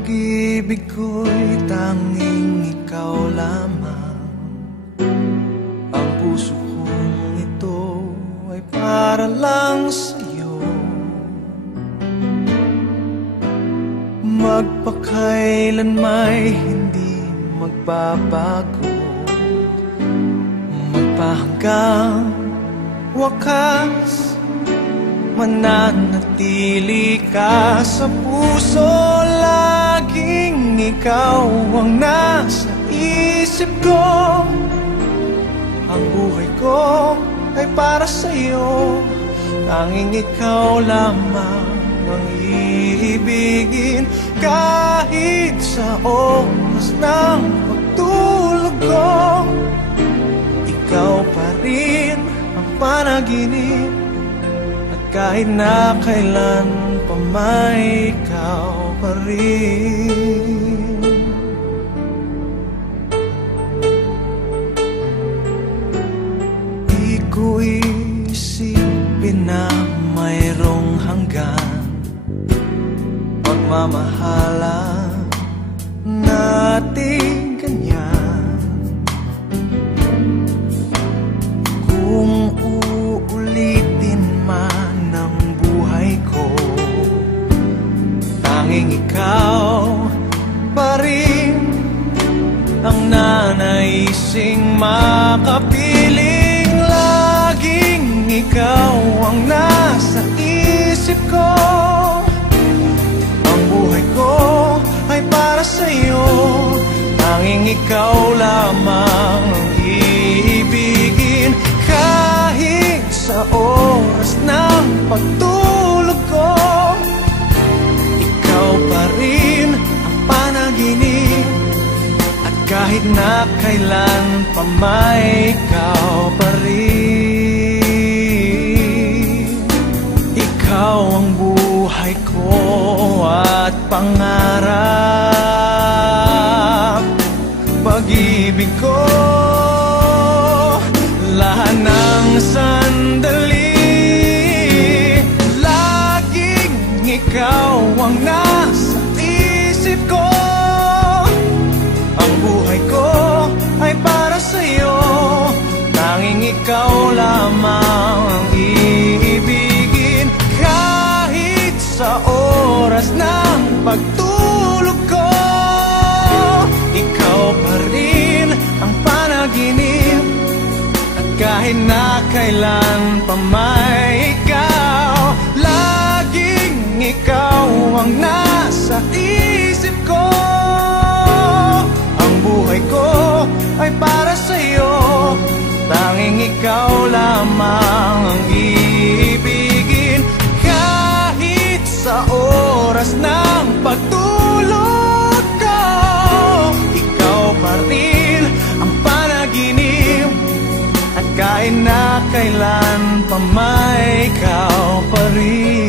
Pag-ibig ko'y tanging ikaw lamang. Ang puso kong ito ay para lang sa'yo. Magpakailan may hindi magbabago, magpahanggang wakas, mananatili ka sa puso. Laging ikaw ang nasa isip ko. Ang buhay ko ay para sa'yo. Tanging ikaw lamang ang iibigin. Kahit sa oras ng pagtulog ko, ikaw pa rin ang panaginip. Kahit na kailan pa may ikaw pa rin. Di ko isipin na mayroong hanggan pagmamahalan natin ganyan. Kung uulitin man ng buhay ko, tanging ikaw pa rin ang nanaising makapiling. Laging ikaw ang nasa isip ko. Ang buhay ko ay para sa'yo. Tanging ikaw lamang ang iibigin. Kahit sa oras ng pagtulog ko, ikaw pa rin ang panaginip. At kahit na kailan pa may ikaw pa rin. Ikaw ang buhay ko at pangarap, pag-ibig ko. Lahat ng sandali, laging ikaw ang nasa isip ko. Ang buhay ko ay para sa'yo. Tanging ikaw lamang ang iibigin. Kahit sa oras ng pagtulog ko, ikaw pa rin ang panaginip. At kahit na kailan pa may ikaw, laging ikaw ang nasa isip ko. Ang buhay ko ay para sa'yo. Tanging ikaw lamang ang iibigin. Kahit sa oras ng pagtulog ko, ikaw pa rin ang panaginip. At kahit na kailan pa may ikaw pa rin.